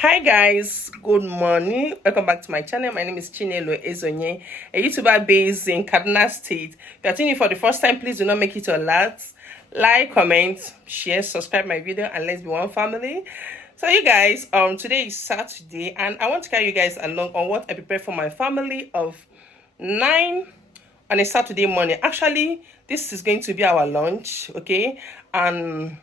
Hi guys, good morning. Welcome back to my channel. My name is Chinelo Ezeonye, a YouTuber based in Kaduna State. If you're tuning in for the first time, please do not make it your last. Like, comment, share, subscribe my video, and let's be one family. So you guys, today is Saturday, and I want to carry you guys along on what I prepared for my family of 9 on a Saturday morning. Actually, this is going to be our lunch, okay? And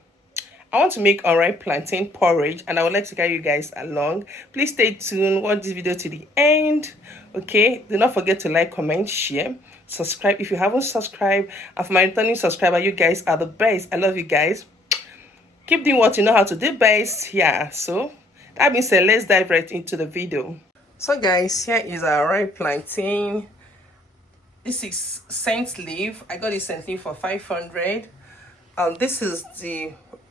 I want to make unripe plantain porridge, and I would like to carry you guys along. Please stay tuned, watch this video to the end. Okay, do not forget to like, comment, share, subscribe if you haven't subscribed. And for my returning subscriber, you guys are the best. I love you guys. Keep doing what you know how to do best. Yeah, so that being said, let's dive right into the video. So guys, here is our ripe plantain. This is scent leaf. I got this scent leaf for 500.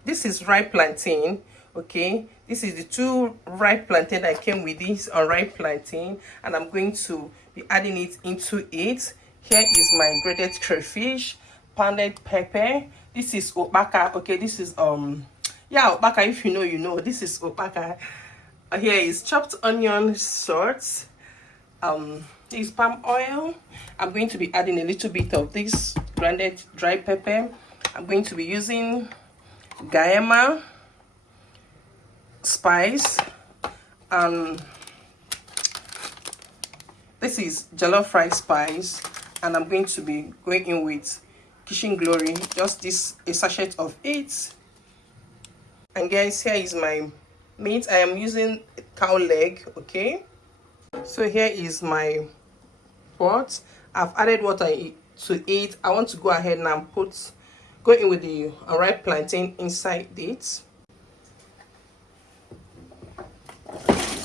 This is ripe plantain. Okay, this is the 2 ripe plantain that came with this unripe plantain, and I'm going to be adding it into it. Here is my grated crayfish, pounded pepper. This is opaka. Okay, this is opaka. If you know, you know. This is opaka. Here is chopped onion, salt. This is palm oil. I'm going to be adding a little bit of this grounded dry pepper. I'm going to be using Guyama spice, and this is jollof rice spice, and I'm going to be going in with kitchen glory, just this, a sachet of 8. And guys, here is my meat. I am using cow leg. Okay, so here is my pot. I've added water to it. I want to go ahead now and go in with the unripe plantain inside it. So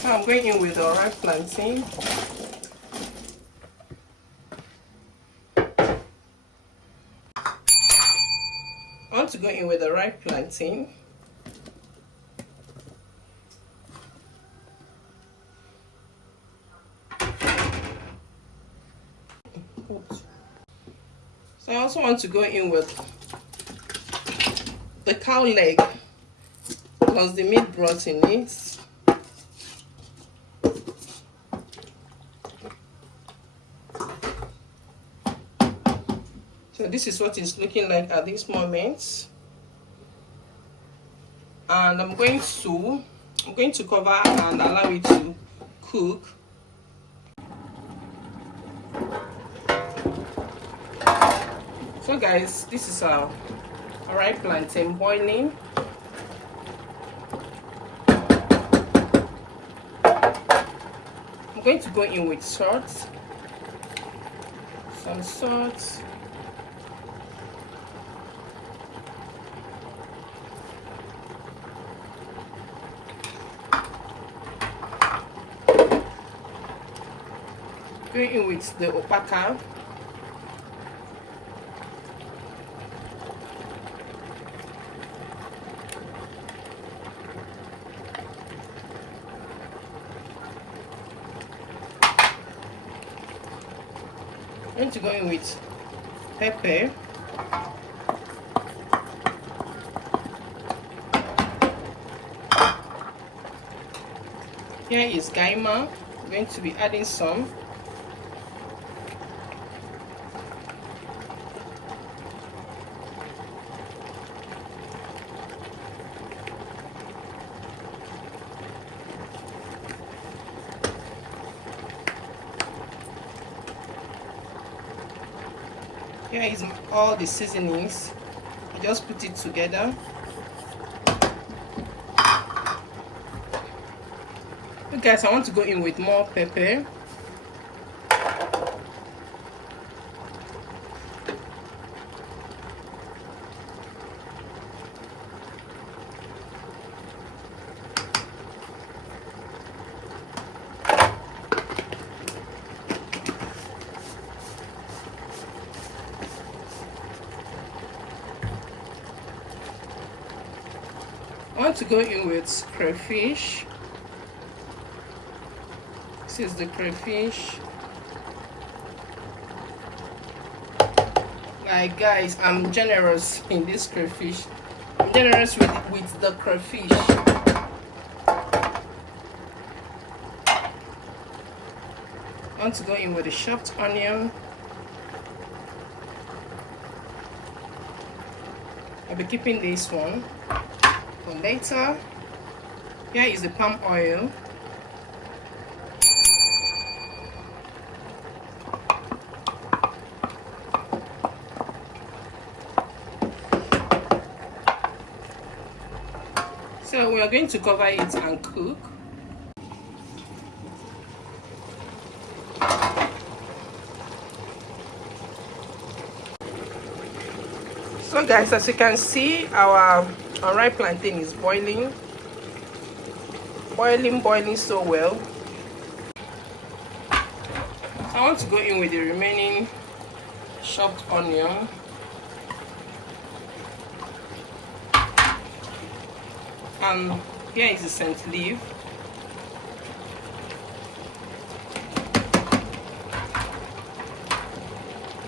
I'm going in with the unripe plantain. I want to go in with the ripe plantain. So I also want to go in with the cow leg plus the meat broth in it. So this is what it's looking like at this moment, and I'm going to cover and allow it to cook. So guys, this is our ripe plantain boiling. I'm going to go in with salt, some salt, going in with the opaka. I'm going to go in with pepper. Here is gaima. I'm going to be adding some. Here is all the seasonings. I just put it together. Look guys, I want to go in with more pepper. I want to go in with crayfish. This is the crayfish. Like guys, I'm generous in this crayfish. I'm generous with the crayfish. I want to go in with the chopped onion. I'll be keeping this one for later. Here is the palm oil. So we are going to cover it and cook. So guys, as you can see, our unripe plantain is boiling so well. So I want to go in with the remaining chopped onion. And here is the scent leaf.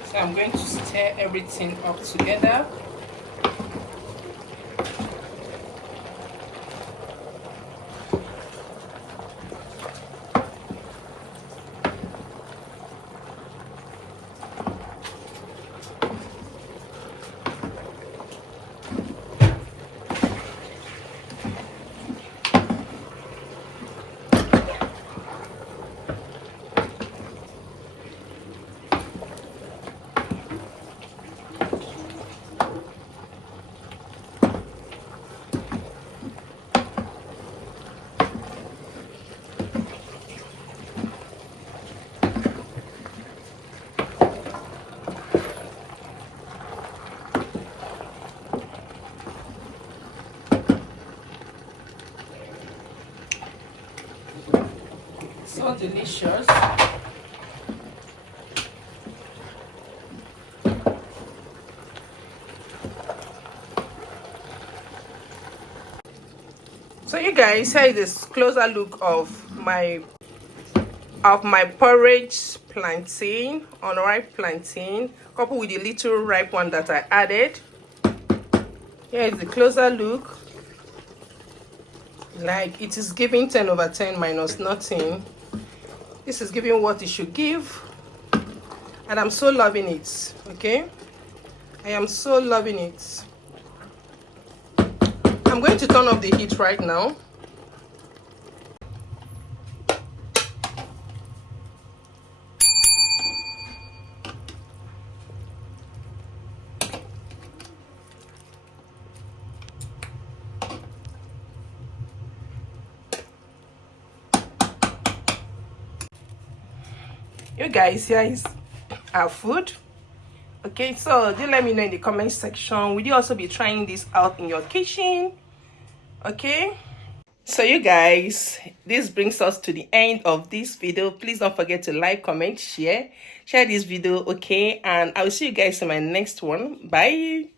So I'm going to stir everything up together. So delicious. So you guys, here is this closer look of my porridge plantain, unripe plantain, coupled with the little ripe one that I added. Here is the closer look. Like, it is giving 10 over 10 minus nothing. This is giving what it should give, and I'm so loving it. Okay, I am so loving it. I'm going to turn off the heat right now. You guys, here is our food. Okay, so do let me know in the comment section, will you also be trying this out in your kitchen? Okay, so you guys, this brings us to the end of this video. Please don't forget to like, comment, share this video. Okay, and I will see you guys in my next one. Bye.